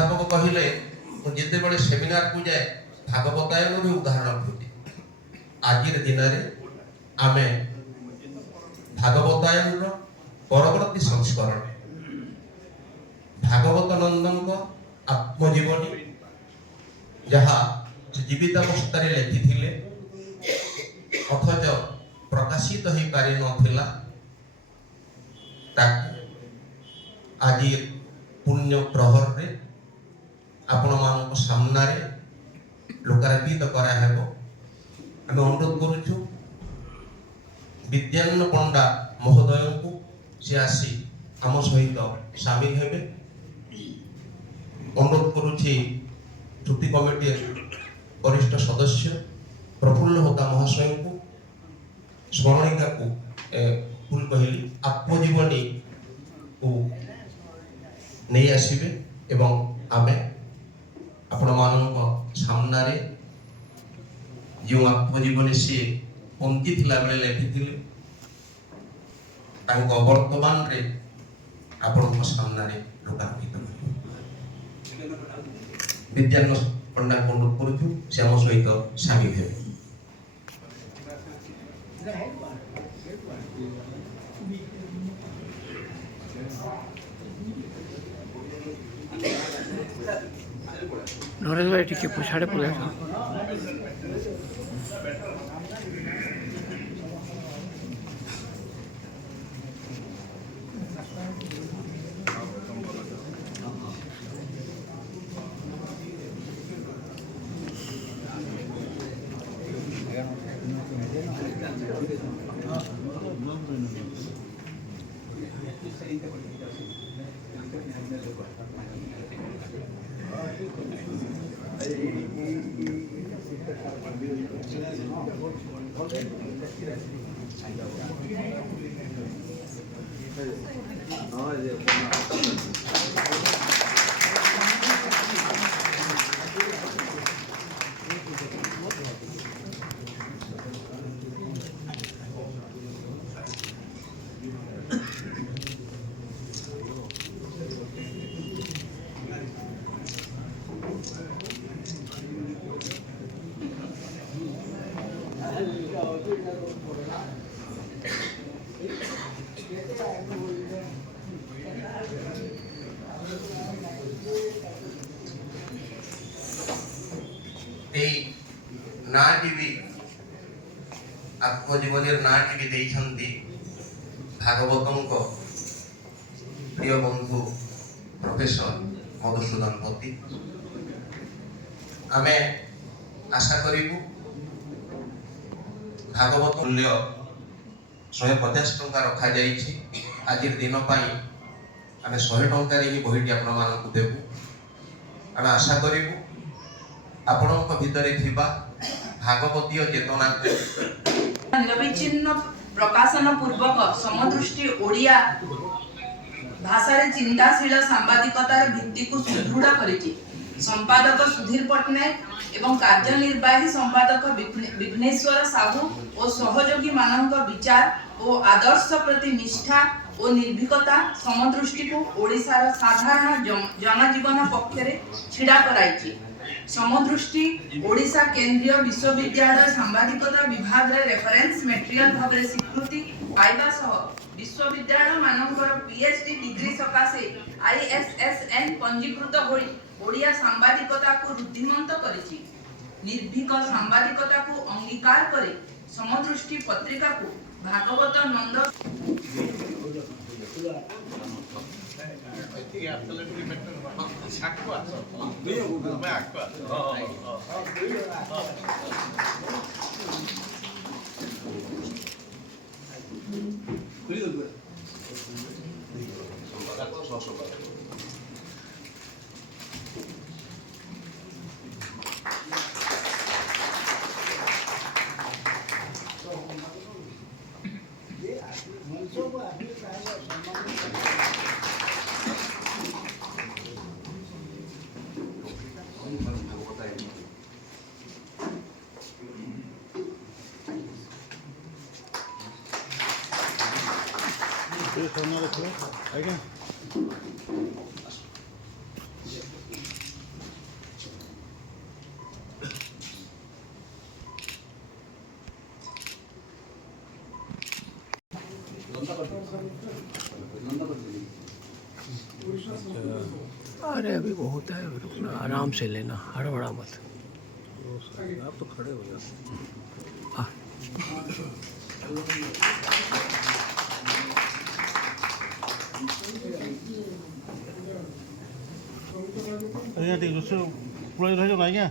ଅଧ୍ୟାପକ କହିଲେ ମୁଁ ଯେତେବେଳେ ସେମିନାରକୁ ଯାଏ ଭାଗବତାୟନ ବି ଉଦାହରଣ ଖୋଜେ। ଆଜିର ଦିନରେ ଆମେ ଭାଗବତାୟନର ପରବର୍ତ୍ତୀ ସଂସ୍କରଣ ଭାଗବତ ନନ୍ଦଙ୍କ ଆତ୍ମଜୀବନୀ, ଯାହା ଜୀବିତାବସ୍ଥାରେ ଲେଖିଥିଲେ ଅଥଚ ପ୍ରକାଶିତ ହେଇପାରି ନଥିଲା, ତାକୁ ଆଜି ପୁଣ୍ୟ ପ୍ରହରରେ ଆପଣମାନଙ୍କ ସାମ୍ନାରେ ଲୋକାର୍ପିତ କରାହେବ। ଆମେ ଅନୁରୋଧ କରୁଛୁ ବିଦ୍ୟାନ୍ନ ପଣ୍ଡା ମହୋଦୟଙ୍କୁ ସେ ଆସି ଆମ ସହିତ ସାମିଲ ହେବେ। ଅନୁରୋଧ କରୁଛି ଛୁଟି କମିଟି ବରିଷ୍ଠ ସଦସ୍ୟ ପ୍ରଫୁଲ୍ଲ ହୋତା ମହାଶୟଙ୍କୁ ସ୍ମରଣିକାକୁ ଭୁଲ କହିଲି ଆତ୍ମଜୀବନୀକୁ ନେଇ ଆସିବେ ଏବଂ ଆମେ ଆପଣମାନଙ୍କ ସାମ୍ନାରେ ଯେଉଁ ଆତ୍ମଜୀବନୀ ସିଏ ବଞ୍ଚିଥିଲା ବେଳେ ଲେଖିଥିଲେ ତାଙ୍କ ବର୍ତ୍ତମାନରେ ଆପଣଙ୍କ ସାମ୍ନାରେ ଲୋକାର୍ପିତ କରିବେ। ବିଦ୍ୟାନ୍ନ ପଣ୍ଡାଙ୍କୁ ଅନୁରୋଧ କରୁଛୁ ସେ ଆମ ସହିତ ସାମିଲ ହେବେ। नरेश भाई टिके पछाड़े पड़े आत्मजीवन नाटी भी देइछंती भागवतंक प्रिय बंधु प्रोफेसर मधुसूदन पति। आमे आशा करिबु भागवत मूल्य 150 टंका रखा जाइछि। आज दिन पाई आमे 100 टंका रे ही बहिटी आपण मानकु देबु। आमे आशा करिबु आपणक भितरे थिबा भागवतीय चेतना निरविच्छिन्न प्रकाशन पूर्वक समदृष्टि ओडिया भाषा रे चिंताशील सांबादिकतार भित्ति को सुदृढ़ करिछि। संपादक सुधीर पटनायक एवं कार्यनिर्वाही संपादक विघ्नेश्वर साहू और सहयोगी मानक विचार और आदर्श प्रति निष्ठा और निर्भीकता समदृष्टि को ओडिशार साधारण जनजीवन पक्षरे छिड़ा कराइछि। समदृष्टि ओडिशा केंद्रीय विश्वविद्यालय सांबादिकता विभाग रे रेफरेंस मटेरियल भाबरे स्वीकृति पाइबा सह विश्वविद्यालय मानकर पीएचडी डिग्री सकाशे आईएसएसएन पंजीकृत होई ओडिया सांबादिकता को रुद्धिमंत करिछि। निर्भीक सांबादिकता को अंगीकार करे समदृष्टि पत्रिका को भागवत नंद आज्ञा अरे अभी बहुत है, रुकना, आराम से लेना, हड़बड़ा मत। आप तो खड़े हो जाते। आ, अरे ठीक दूसरे पूरा रह जाओ आएंगे।